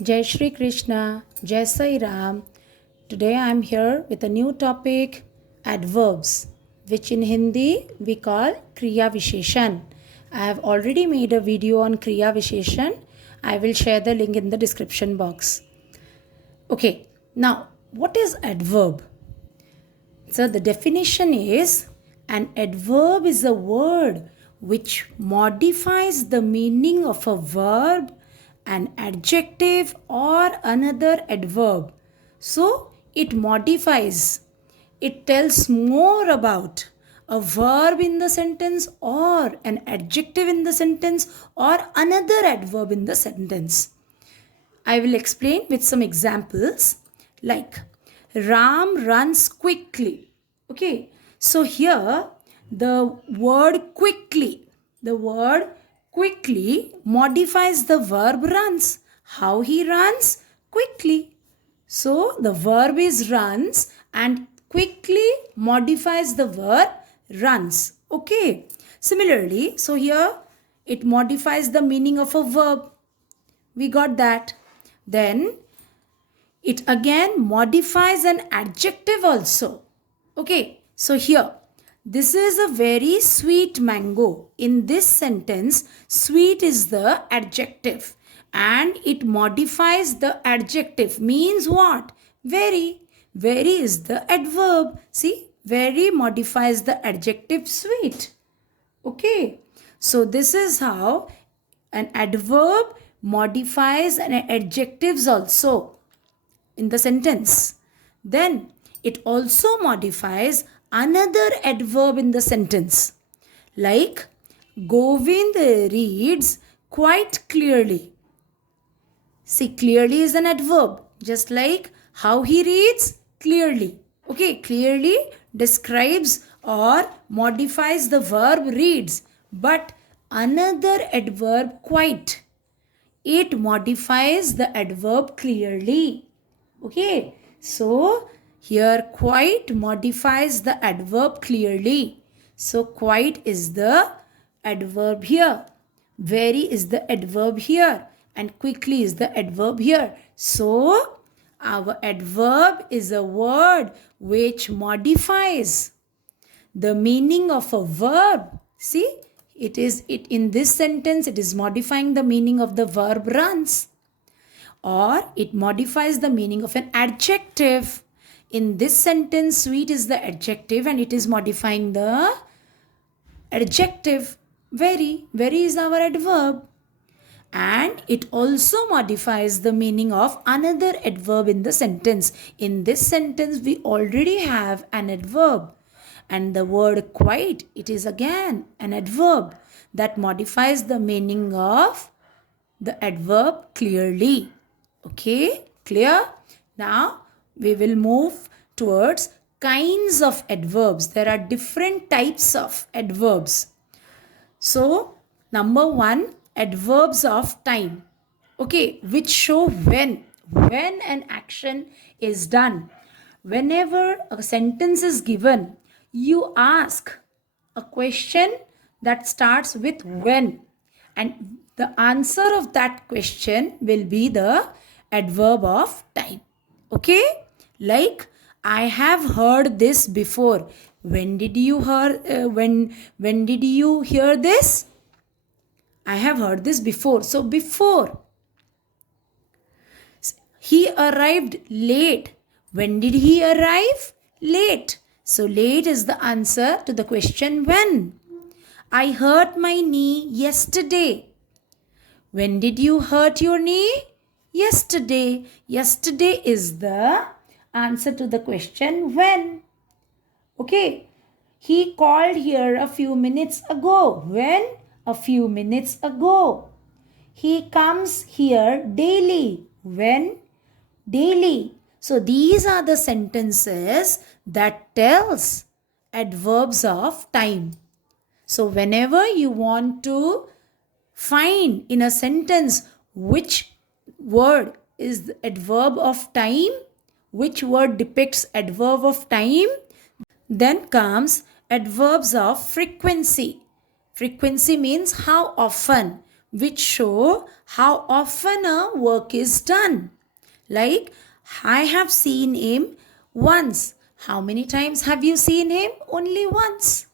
Jai Shri Krishna, Jai Sai Ram. Today I am here with a new topic, adverbs, which in Hindi we call Kriya Visheshan. I have already made a video on Kriya Visheshan. I will share the link in the description box. Okay, now what is adverb? So the definition is an adverb is a word which modifies the meaning of a verb, an adjective, or another adverb. So it modifies, it tells more about a verb in the sentence or an adjective in the sentence or another adverb in the sentence. I will explain with some examples like Ram runs quickly. Okay, so here the word quickly modifies the verb runs. How he runs? Quickly. So the verb is runs and quickly modifies the verb runs. Okay. Similarly, so here it modifies the meaning of a verb. We got that. Then it again modifies an adjective also. Okay, so here this is a very sweet mango. In this sentence, sweet is the adjective and it modifies the adjective. Means what? Very. Very is the adverb. See, very modifies the adjective sweet. Okay, so this is how an adverb modifies an adjectives also in the sentence. Then it also modifies another adverb in the sentence. Like Govind reads quite clearly. See, clearly is an adverb, just like how he reads clearly. Okay, clearly describes or modifies the verb reads, but another adverb quite, it modifies the adverb clearly. Okay, so here quite modifies the adverb clearly. So quite is the adverb here. Very is the adverb here. And quickly is the adverb here. So our adverb is a word which modifies the meaning of a verb. See, it in this sentence it is modifying the meaning of the verb runs, or it modifies the meaning of an adjective. In this sentence, sweet is the adjective and it is modifying the adjective. Very is our adverb. And it also modifies the meaning of another adverb in the sentence. In this sentence, we already have an adverb. And the word quite, it is again an adverb that modifies the meaning of the adverb clearly. Okay, clear? Now we will move towards kinds of adverbs. There are different types of adverbs. So, number one, adverbs of time. Okay, which show when an action is done. Whenever a sentence is given, you ask a question that starts with when, and the answer of that question will be the adverb of time. Okay, like I have heard this before. When did you hear when did you hear this? I have heard this before. So before. He arrived late. When did he arrive? Late. So late is the answer to the question when. I hurt my knee yesterday. When did you hurt your knee? Yesterday. Yesterday is the answer to the question when. Okay. He called here a few minutes ago. When? A few minutes ago. He comes here daily. When? Daily. So these are the sentences that tells adverbs of time. So whenever you want to find in a sentence which word is the adverb of time, which word depicts adverb of time, then comes adverbs of frequency. Frequency means how often, which show how often a work is done. Like, I have seen him once. How many times have you seen him? Only once.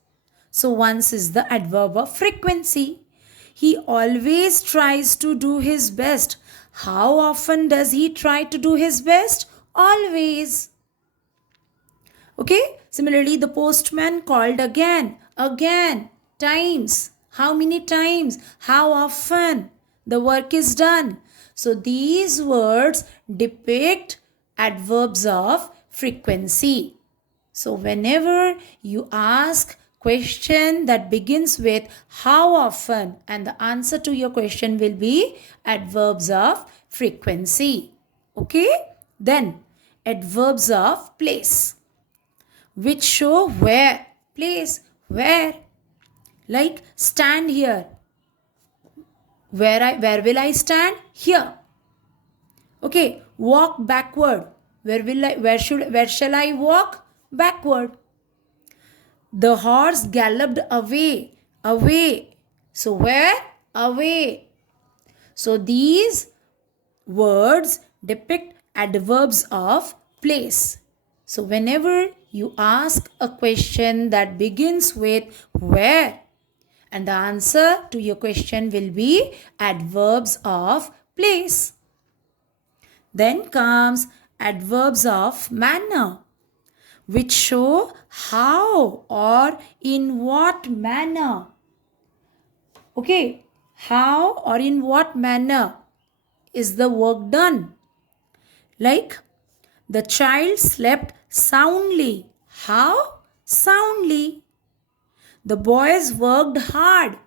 So once is the adverb of frequency. He always tries to do his best. How often does he try to do his best? Always. Okay. Similarly, the postman called again, times. How many times? How often? The work is done. So these words depict adverbs of frequency. So whenever you ask question that begins with how often, and the answer to your question will be adverbs of frequency. Okay? Then adverbs of place, which show where. Place, where. Like stand here. Where will I stand? Here. Okay, walk backward. Where shall I walk? Backward. The horse galloped away. Away. So where? Away. So these words depict adverbs of place. So whenever you ask a question that begins with where, and the answer to your question will be adverbs of place. Then comes adverbs of manner, which show how or in what manner. Okay, how or in what manner is the work done. Like, the child slept soundly. How? Soundly. The boys worked hard.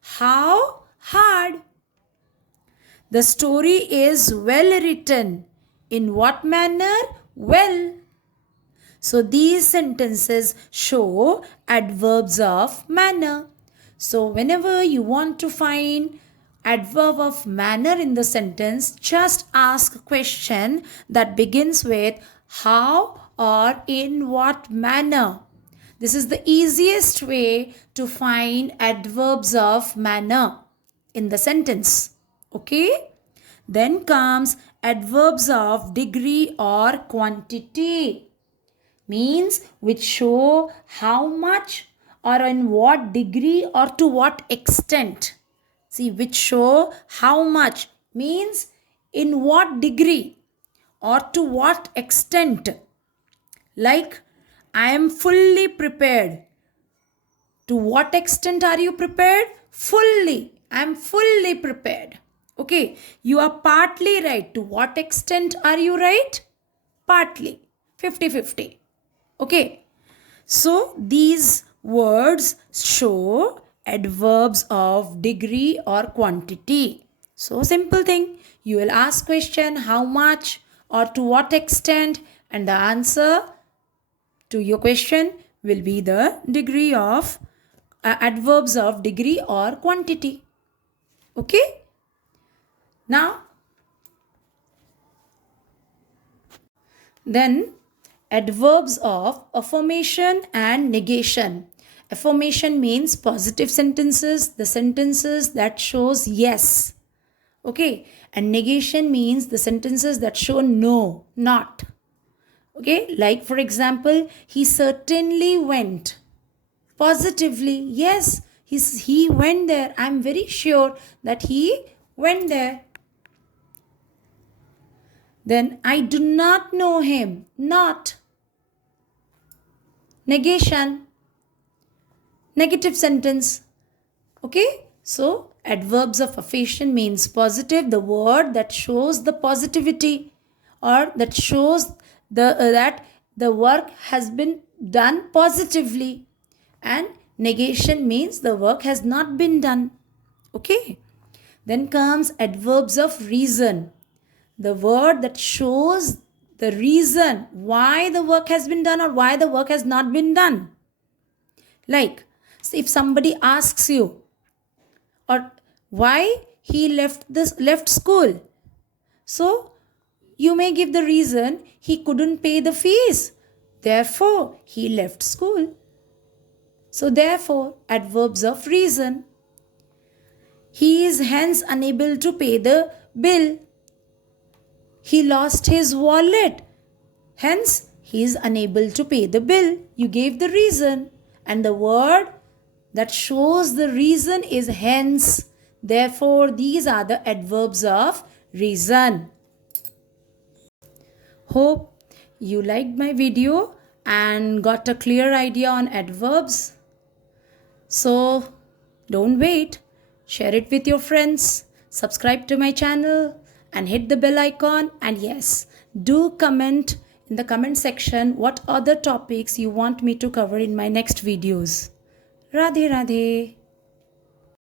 How? Hard. The story is well written. In what manner? Well. So these sentences show adverbs of manner. So whenever you want to find adverb of manner in the sentence, just ask a question that begins with how or in what manner. This is the easiest way to find adverbs of manner in the sentence. Okay? Then comes adverbs of degree or quantity. Means which show how much or in what degree or to what extent. See, which show how much means in what degree or to what extent. Like, I am fully prepared. To what extent are you prepared? Fully. I am fully prepared. Okay, you are partly right. To what extent are you right? Partly. 50-50. Okay, so these words show adverbs of degree or quantity. So simple thing, you will ask question how much or to what extent, and the answer to your question will be the degree of adverbs of degree or quantity. Okay, now then adverbs of affirmation and negation. Affirmation means positive sentences, the sentences that shows yes. Okay, and negation means the sentences that show no, not. Okay, like for example, he certainly went. Positively, yes, he went there. I'm very sure that he went there. Then I do not know him. Not. Negation. Negative sentence. Okay. So adverbs of affirmation means positive, the word that shows the positivity or that shows that the work has been done positively, and negation means the work has not been done. Okay. Then comes adverbs of reason, the word that shows the reason why the work has been done or why the work has not been done. Like, if somebody asks you or why he left school, so you may give the reason he couldn't pay the fees, therefore he left school. So therefore adverbs of reason. He is hence unable to pay the bill. He lost his wallet. Hence, he is unable to pay the bill. You gave the reason. And the word that shows the reason is hence. Therefore, these are the adverbs of reason. Hope you liked my video and got a clear idea on adverbs. So, don't wait. Share it with your friends. Subscribe to my channel and hit the bell icon. And yes, do comment in the comment section what other topics you want me to cover in my next videos. Radhe Radhe.